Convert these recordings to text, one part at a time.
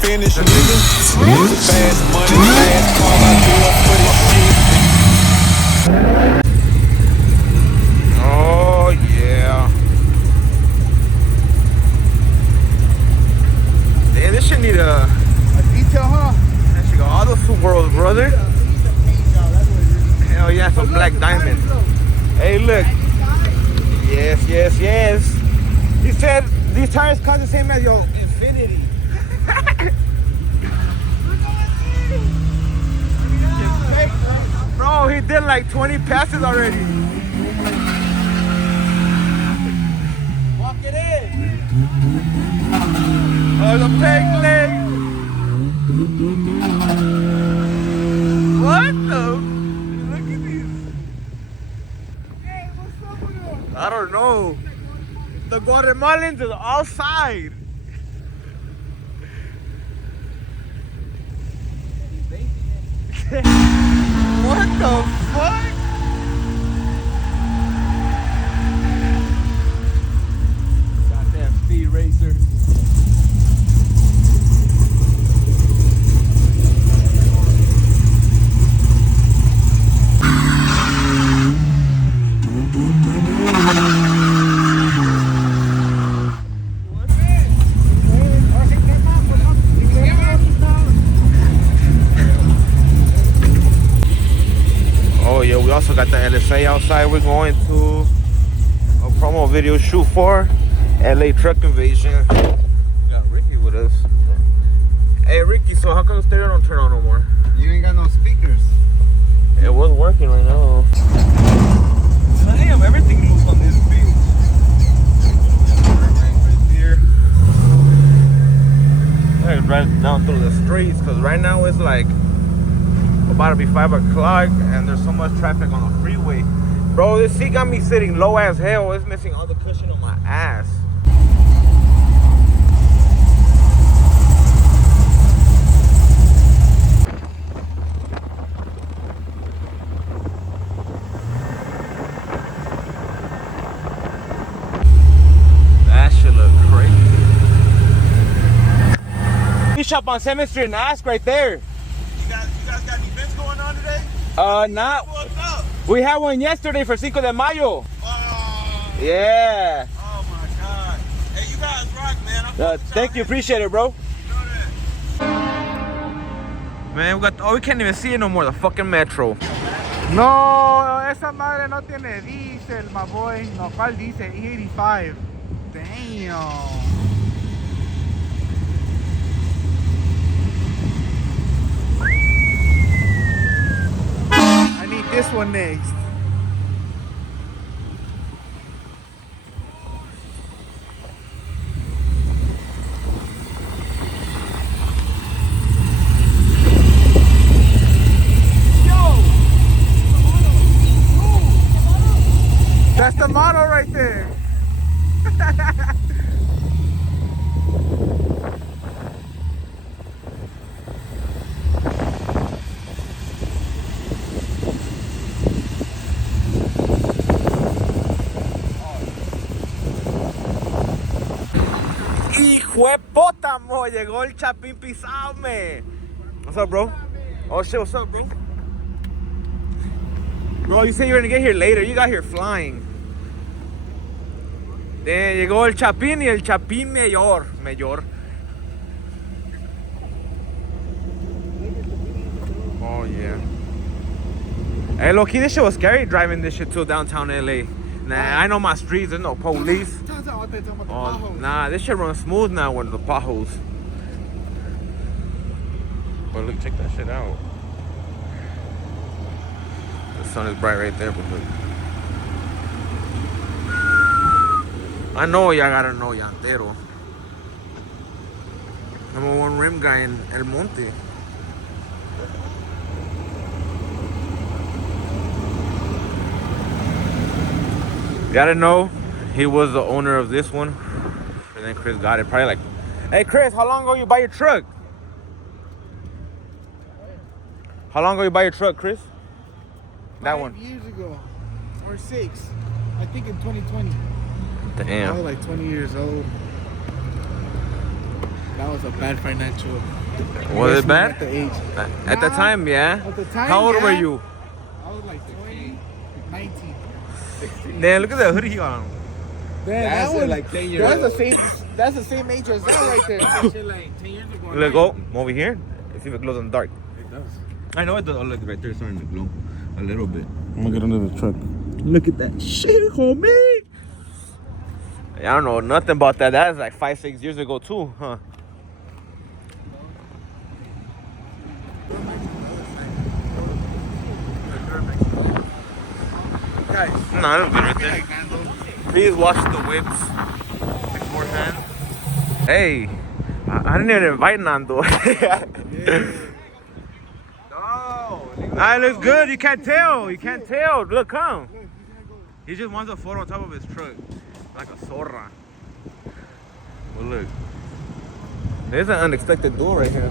finish, nigga. Fast money, fast cars, I do it for this shit. Oh, yeah. Damn, this shit need a detail, huh? That shit got all the two worlds, brother. Hell yeah, some black diamond. Hey, look. Yes, yes, yes. He said these tires cost the same as your Infinity. Bro, he did like 20 passes already. Walk it in. Oh, the peg leg. What the? Look at these. Hey, what's up with them? I don't know. The Guatemalans is outside. What the fuck? Goddamn speed racer. Oh yeah, we also got the LSA outside. We're going to a promo video shoot for LA Truck Invasion. We got Ricky with us. Hey Ricky, so how come the stereo don't turn on no more? You ain't got no speakers. It was working right now. Damn, everything moves on this beach. Right there. I gotta drive down through the streets because right now it's like about to be 5 o'clock and there's so much traffic on the freeway. Bro, this seat got me sitting low as hell. It's missing all the cushion on my ass. That shit look crazy. We shop on 7th Street and Ask right there. You guys got any events going on today? Not. We had one yesterday for Cinco de Mayo. Oh. Yeah. Oh my God. Hey, you guys rock, man. Thank you, appreciate it, bro. You know that. Man, we can't even see it no more, the fucking metro. No, esa madre no tiene diesel, my boy. No, ¿cuál dice? E85. Damn. I need this one next. That's the model right there. Hijo de puta, mo, llegó el chapín pisado, me. What's up, bro? Oh shit, what's up, bro? Bro, you said you were gonna get here later. You got here flying. Llegó el chapín y el chapín mayor. Oh yeah. Hey, low key, this shit was scary driving this shit to downtown LA. Nah, I know my streets. There's no police. Oh, nah, this shit runs smooth now with the potholes. But look, check that shit out. The sun is bright right there, but look. I know y'all gotta know Llantero. Number one rim guy in El Monte. Gotta know he was the owner of this one. And then Chris got it. Probably like, hey Chris, how long ago you buy your truck? How long ago you buy your truck, Chris? That 5 one. years ago. Or 6. I think in 2020. Damn. I was like 20 years old. That was a bad financial. Was it bad? At the age. At the time, yeah. At the time, How old yeah. were you? I was like 20, 19. 16. Damn, look at that hoodie he got on. That's that like 10 years old. That's the same age as that right there. That shit like 10 years ago. Look, go over here. Let's see if it glows in the dark. It does. I know it does. Oh, look, right there, it's starting to glow a little bit. I'm gonna get under the truck. Look at that shit, homie. I don't know nothing about that. That was like 5-6 years ago too, huh? Guys, No, I don't good right there. Please wash the whips beforehand. Hey, I didn't even invite Nando. That looks good. You can't tell. You can't tell. Look, come. He just wants a photo on top of his truck, like a zorra. Well, look. There's an unexpected door right here.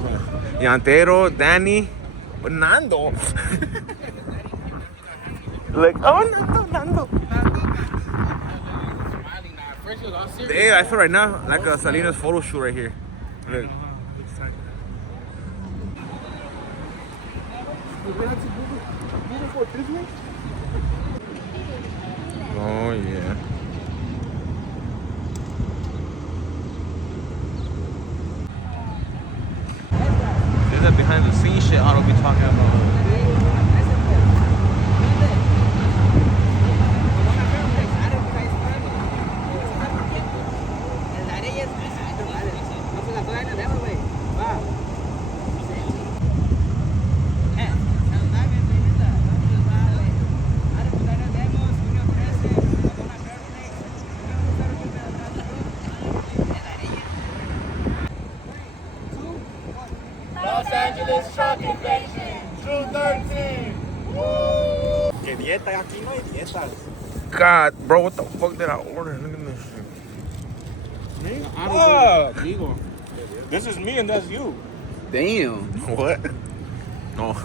Yantero, Danny, Nando. Look, oh, Nando. Hey, I feel right now like a Salinas photo shoot right here. Look. Oh yeah. There's that behind the scenes shit I don't be talking about. Los Angeles Truck Invasion, June 13. Woo! Que dieta, aquí no hay dietas. God, bro, what the fuck did I order? Look at this shit. Digo. This is me and that's you. damn. What? No.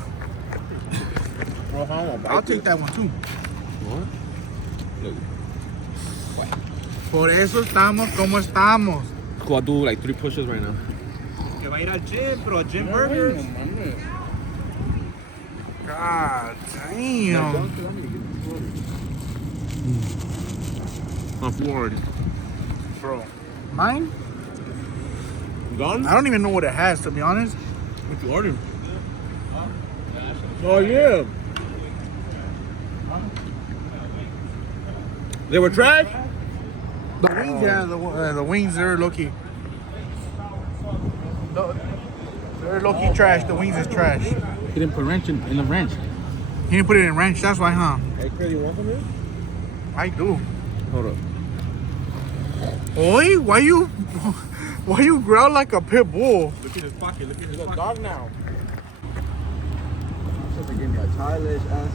Bro, I'll take that one too. What? Look. Por eso estamos como estamos. Cool, I'll do like 3 push-ups right now. Que va a ir al gym, bro. Gym burgers. God damn. I'm full already. Bro. Mine? You gone? I don't even know what it has, to be honest. What you ordered? Oh, yeah. They were trash? The wings, yeah, the wings, they're low-key. They're low-key trash. The wings is trash. He didn't put wrench in the wrench. He didn't put it in ranch, that's why, huh? Hey, Chris, you want some of this? I do. Hold up. Oi, why you growl like a pit bull? Look at his pocket. Look at his dog now. Something gave me a childish ass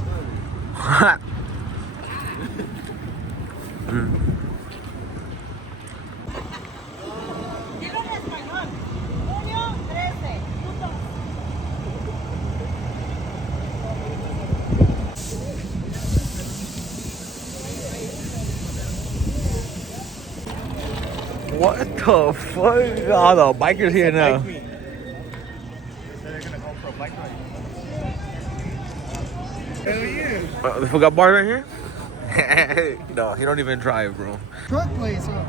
What the fuck? Oh, the bikers here now. They're gonna go for a bike ride. Hell yeah. The fuck bar right here? No, he don't even drive, bro. Truck place, huh?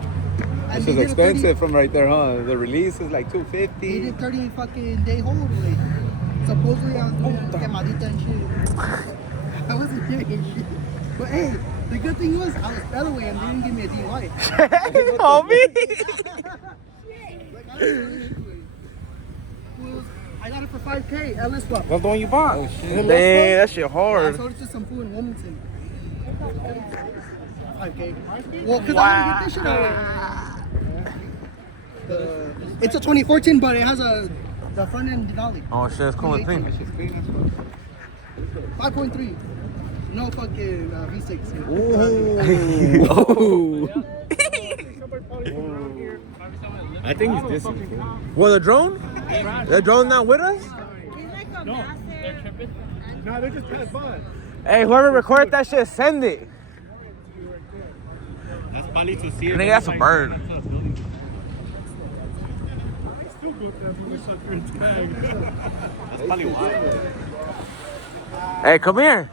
This is expensive from right there, huh? The release is like He $250. did 30 fucking day hold, like. Supposedly I was doing quemadita and shit. I wasn't doing shit. But hey, the good thing was I was featherweight and they didn't give me a DUI. Homie. Like, I got it for 5K. Let's swap. That's the one you bought. Oh, Dang, that shit I hard. sold it to some food in Wilmington. 5K. Well, because I had to get this shit out. It's a 2014, but it has the front end Denali. Oh shit, it's cool. Thing. 5.3. No fucking V6. Oh. I think it's this one. Well, the drone? The drone not with us? No, they're just passed by. Hey, whoever recorded that shit, send it. That's probably to see. Nigga, that's a bird. That's probably why. Hey, come here.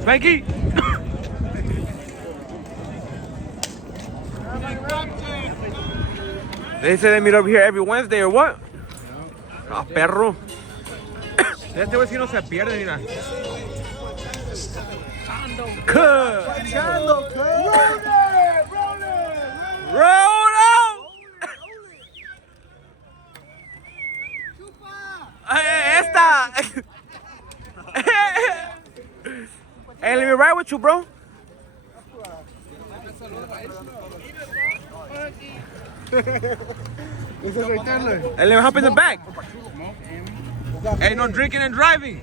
Spanky. They say they meet over here every Wednesday or what? Ah, perro. Este güey si no se pierde, mira. Roll out! Esta! Hey, let me ride with you, bro. Hey, let me hop in the back. Hey, no drinking and driving.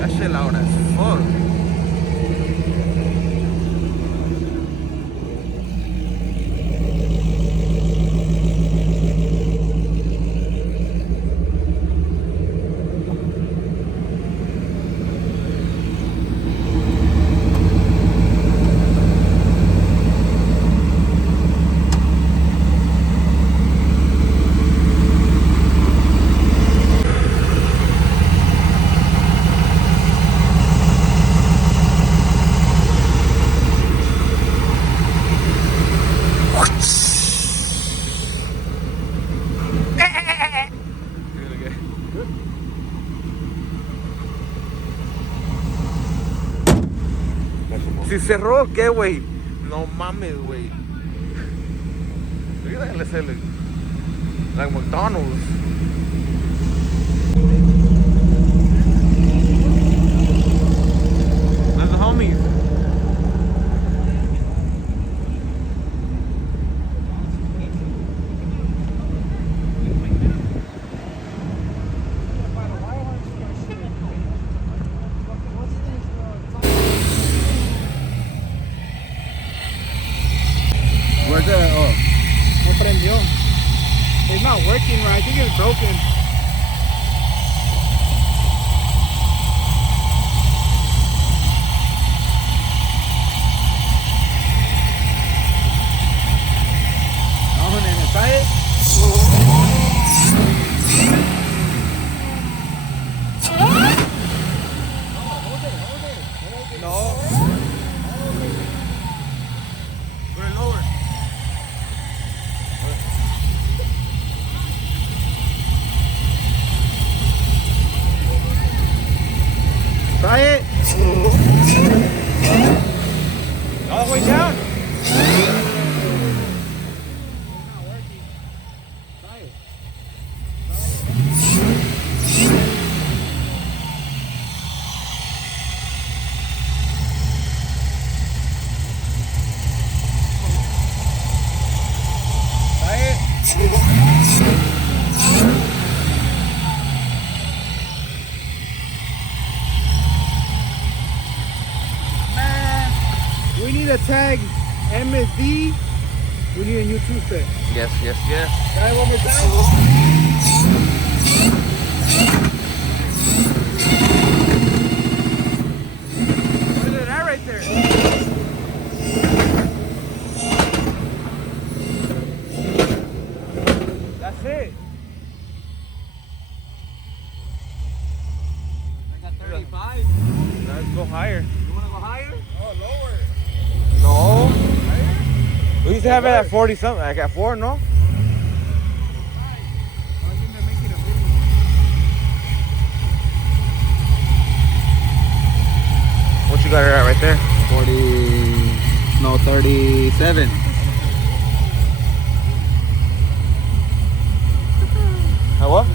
That shit loud as fuck. Si cerró, ¿qué, güey? No mames, güey. Look at that, like McDonald's. That's the homies. Where's that? Oh. No prendió. It's not working right. I think it's broken. No, nene, ¿sabes? No. Put it lower. Try it. All the way down. We need a tag MSD. We need a new two-step. Yes, yes, yes. Try it one more time. Look at that right there. That's it. I got 35. Let's go higher. You want to go higher? Oh, lower. No. We used to have it at 40 something, like at 4, no? What you got it at right there? 40. No, 37. what?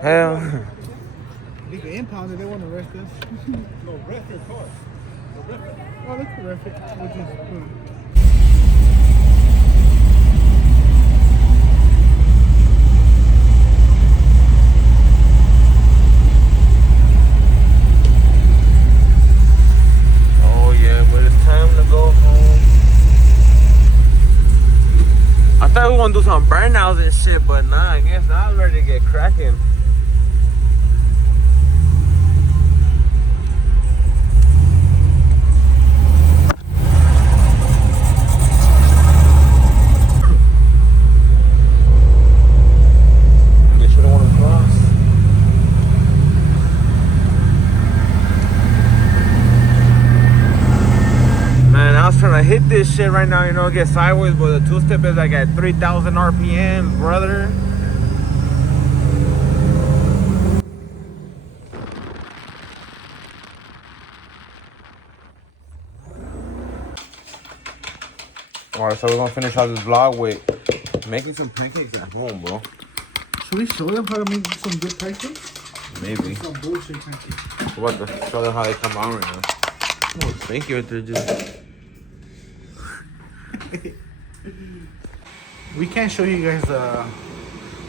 Hell. They get impounded, they want to arrest us. No, rest your car. Oh, let's arrest it. We'll just put it. Oh yeah, but it's time to go home. I thought we were gonna do some burnouts and shit, but nah, I guess now I'm ready to get cracking. They should've won across. Man, I was trying to hit this shit right now, you know, get sideways, but the two-step is like at 3,000 RPM, brother. Alright, so we're gonna finish out this vlog with making some pancakes at home, bro. Should we show them how to make some good pancakes? Maybe. Some bullshit pancakes. What the? Show them how they come out right now. Oh, thank you, just. We can't show you guys the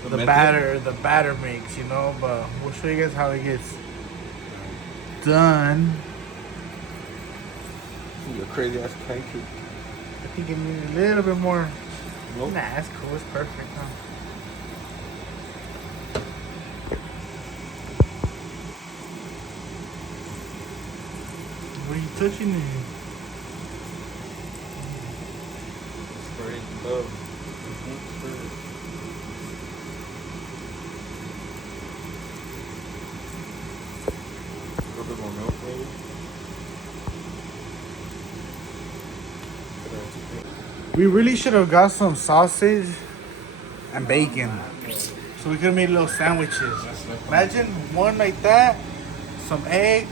method? batter makes, you know, but we'll show you guys how it gets done. Your crazy ass pancake. I think it needs a little bit more. Nope. Nah, that's cool. It's perfect, huh? What are you touching it? Spreading love. A little bit more milk, maybe. We really should have got some sausage and bacon. So we could have made little sandwiches. Imagine one like that, some egg,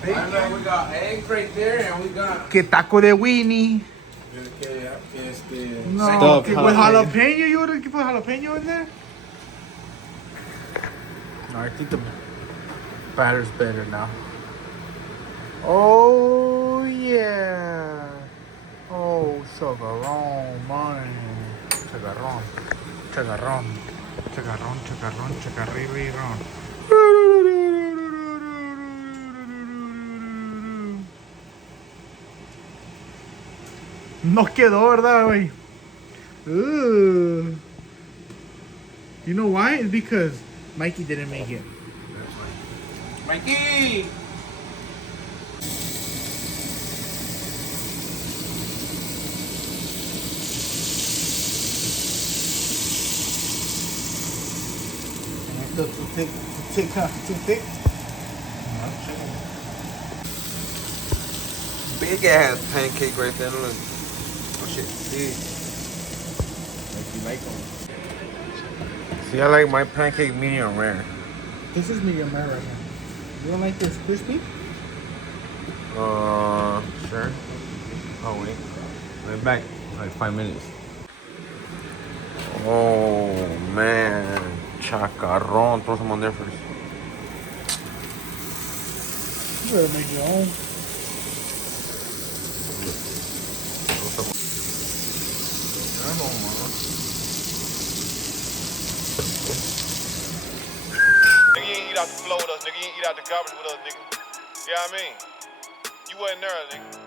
bacon. We got eggs right there, and we got. Que taco de weenie. No, Stuffed with jalapeno, you would have put jalapeno in there? No, I think the batter's better now. Oh, yeah. Oh, chagarrón, man. Chagarrón. Chagarrón. Chagarrón, chagarrón, chagarrirón. No quedó, ¿verdad, güey? You know why? It's because Mikey didn't make it. Mikey! Too thick. Big ass pancake right there. Look. Oh shit. See? See, I like my pancake medium rare. This is medium rare right now. You don't like this crispy? Sure. Oh wait. I'll be back in like 5 minutes. Oh man. Chacarrón. Throw some on there first. You better make your own. Nigga, you ain't eat out the floor with us, nigga. You ain't eat out the garbage with us, nigga. You know what I mean? You wasn't there, nigga.